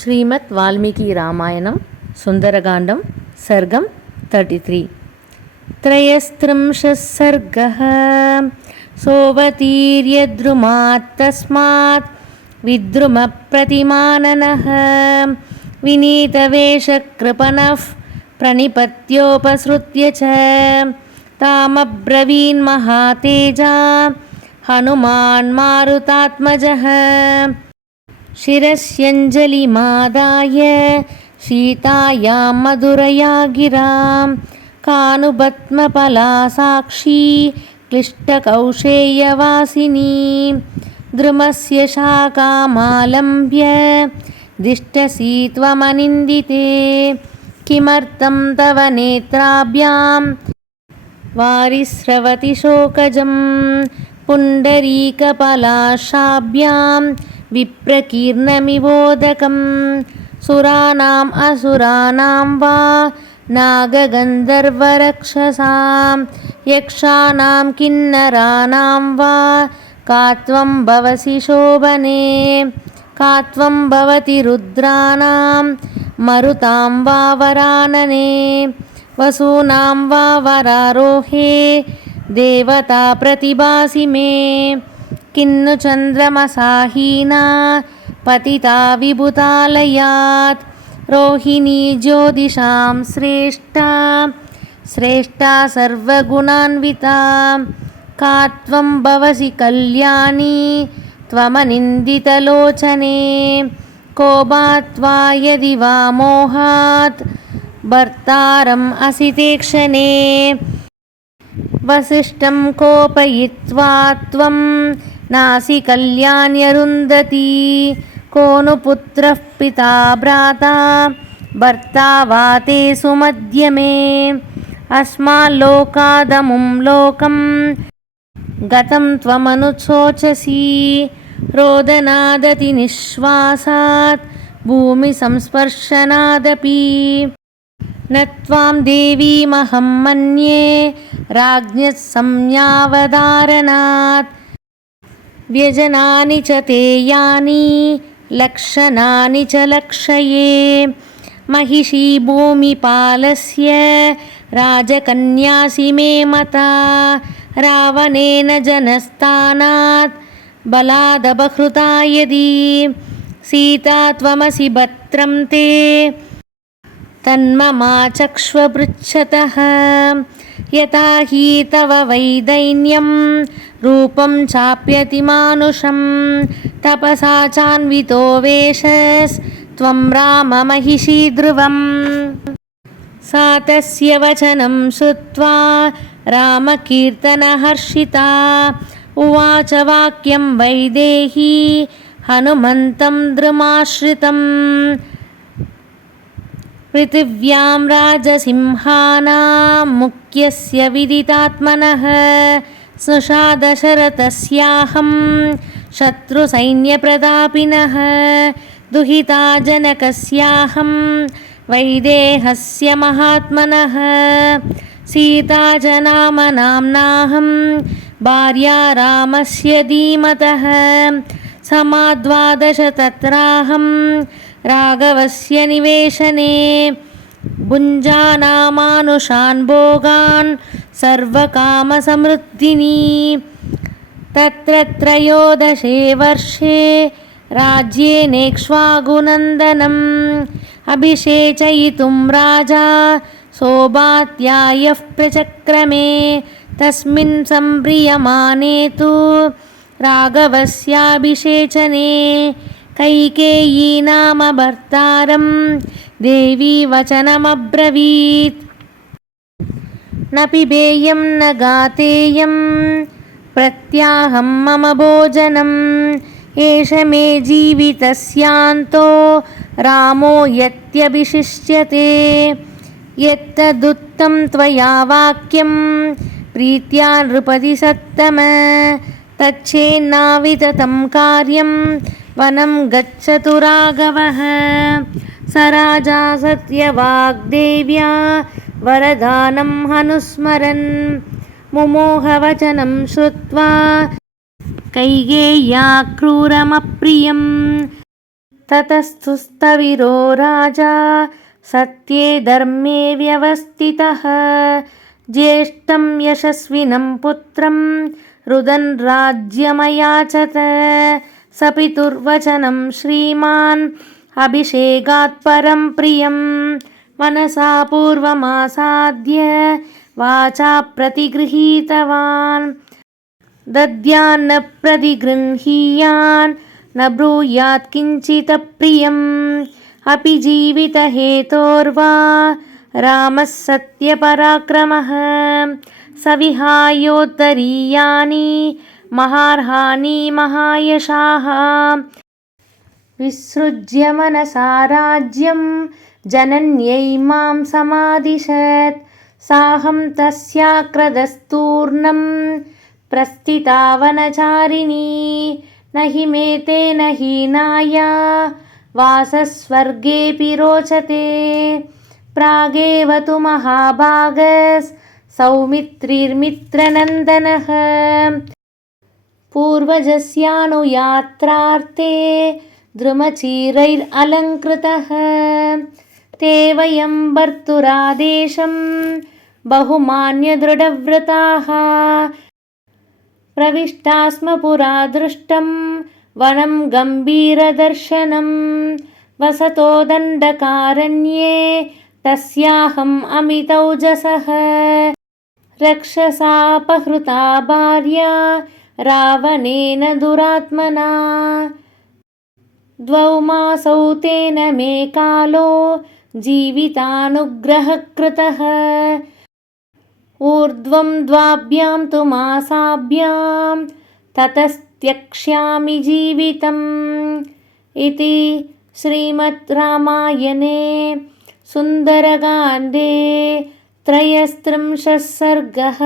శ్రీమద్ వాల్మీకి రామాయణం సుందరకాండం సర్గం 33 త్రయస్త్రింశः సర్గః సోవతీర్యద్రుమాత్ తస్మాత్ విద్రుమ ప్రతిమాననః వినీతవేషకృపణః ప్రణిపత్యోపసృత్య చ తామబ్రవీన్మహాతేజా హనుమాన్ మారుతాత్మజః शिरस्यञ्जलिमादाय शीतायां मधुरया गिरां कानुबत्मफला साक्षी क्लिष्टकौशेयवासिनी द्रुमस्य शाखामालम्ब्य दिष्टसि त्वमनिन्दिते किमर्थं तव नेत्राभ्यां वारिस्रवति शोकजं पुण्डरीकपलाशाभ्यां विप्रकीर्णमिवोदकं सुराणाम् असुराणां वा नागगन्धर्वरक्षसां यक्षाणां किन्नराणां वा का त्वं भवसि शोभने का त्वं भवति रुद्राणां मरुतां वा वरानने वसूनां वा वरारोहे देवता प्रतिभासि मे किन्नु चन्द्रमसाहीना पतिता विभुतालयात् रोहिणी ज्योतिषां श्रेष्ठा श्रेष्ठा सर्वगुणान्विता का त्वं भवसि कल्याणी त्वमनिन्दितलोचने को वा त्वा यदि वा मोहात् भर्तारम् असि क्षणे वसिष्ठं कोपयित्वा त्वं नासि कल्याण्यरुन्धती को नु पुत्रः पिता भ्राता भर्ता वा ते सुमध्यमे अस्माल्लोकादमुं लोकं गतं त्वमनुशोचसि रोदनादति निःश्वासात् भूमिसंस्पर्शनादपि न त्वां देवीमहं मन्ये राज्ञः संज्ञावधारणात् व्यजनानि च ते यानि लक्षणानि च लक्षये महिषी भूमिपालस्य राजकन्यासि मे मता रावणेन जनस्थानात् बलादपहृता यदि सीता त्वमसि भद्रं ते तन्ममाचक्ष्वपृच्छतः यथा हि तव वैदैन्यं रूपं चाप्यतिमानुषं तपसा चान्वितो वेशस्त्वं राममहिषी ध्रुवम् सा तस्य वचनं श्रुत्वा रामकीर्तनहर्षिता उवाच वाक्यं वैदेही हनुमन्तं द्रुमाश्रितम् पृथिव्यां राजसिंहानां मुख्यस्य विदितात्मनः स्नुषा दशरथस्याहं शत्रुसैन्यप्रतापिनः दुहिता जनकस्याहं वैदेहस्य महात्मनः सीता च नाम्नाहं भार्या रामस्य धीमतः समाद्वादश तत्राहं राघवस्य निवेशने भुञ्जानामानुषान् भोगान् सर्वकामसमृद्धिनी तत्र त्रयोदशे वर्षे राज्येनेक्ष्वाकुनन्दनम् अभिषेचयितुं राजा सौभात्यायः प्रचक्रमे तस्मिन् सम्प्रियमाणे तु राघवस्याभिषेचने कैकेयी नाम भर्तारं देवी वचनमब्रवीत् न पिबेयं न गातेयं प्रत्याहं मम भोजनम् एष मे जीवितस्यान्तो रामो यत्यभिषिष्यते यत्तदुक्तं त्वया वाक्यं प्रीत्या नृपति सत्तम तच्छेन्नाविततं कार्यं वनं गच्छतु राघवः स राजा सत्यवाग्देव्या वरदानं हनुस्मरन् मुमोहवचनं श्रुत्वा कैकेय्या क्रूरमप्रियं ततस्तुस्तविरो राजा सत्ये धर्मे व्यवस्थितः ज्येष्ठं यशस्विनं पुत्रं रुदन् राज्यमयाचत स पितुर्वचनं श्रीमान् अभिषेकात् परं प्रियं मनसा पूर्वमासाद्य वाचा प्रतिगृहीतवान् दद्यान्न प्रतिगृह्णीयान् न ब्रूयात् किञ्चित् प्रियम् अपि जीवितहेतोर्वा रामः सत्यपराक्रमः स विहायोत्तरीयानि महार्हानि महायशाः विसृज्य मनसा राज्यं जनन्यै मां समादिशत् साहं तस्याक्रदस्तूर्णं प्रस्थिता वनचारिणी न हि मे तेन हीनाया वासस्वर्गेऽपि रोचते प्रागेव तु महाभागस् सौमित्रिर्मित्रनन्दनः पूर्वजस्यानुयात्रार्थे द्रुमचीरैरलङ्कृतः ते वयं भर्तुरादेशं बहुमान्यदृढव्रताः प्रविष्टास्म पुरा दृष्टं वनं गम्भीरदर्शनं वसतो दण्डकारण्ये तस्याहम् अमितौजसः रक्षसापहृता भार्या रावणेन दुरात्मना द्वौ मासौ तेन मे कालो जीवितानुग्रहः कृतः ऊर्ध्वं द्वाभ्यां तु मासाभ्यां ततस्त्यक्ष्यामि जीवितम् इति श्रीमद् रामायणे सुन्दरकाण्डे 33 सर्गः।